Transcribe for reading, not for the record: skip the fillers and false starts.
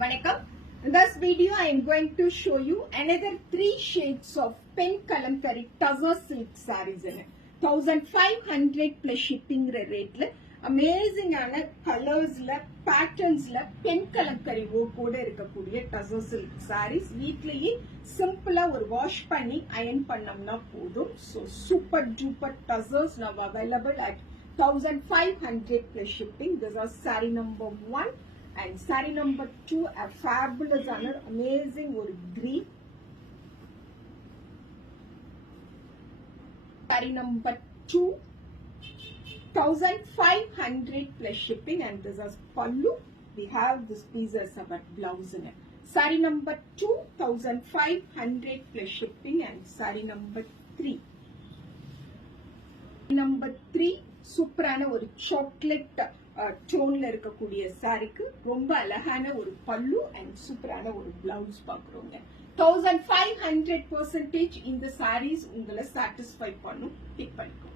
Vanakkam. In this video, I am going to show you another 3 shades of pink kalamkari tussar silk sarees in it. 1500 plus shipping rate. Amazing colors, patterns, pink kalamkari work oda irukkakoodiya tussar silk sarees. Weekly simple or wash panni iron pannamna podum. So super duper tussars now available at 1500 plus shipping. This is saree number 1. And saree number 2, a fabulous, amazing or green. Saree number 2, 1500 plus shipping, and this is pallu. We have this piece as our blouse in it. Saree number 2, 1500 plus shipping, and saree number 3. Number 3, சூப்பரான ஒரு chocolate டோன்ல இருக்கக்கூடிய சாரிக்கு ரொம்ப அழகான ஒரு பல்லு and சூப்பரான ஒரு பிளவுஸ் பாக்குறோங்க. 1500% இந்த சாரீஸ் உங்களை சாட்டிஸ்ஃபை பண்ணும். டிக் பண்ணிக்கோ.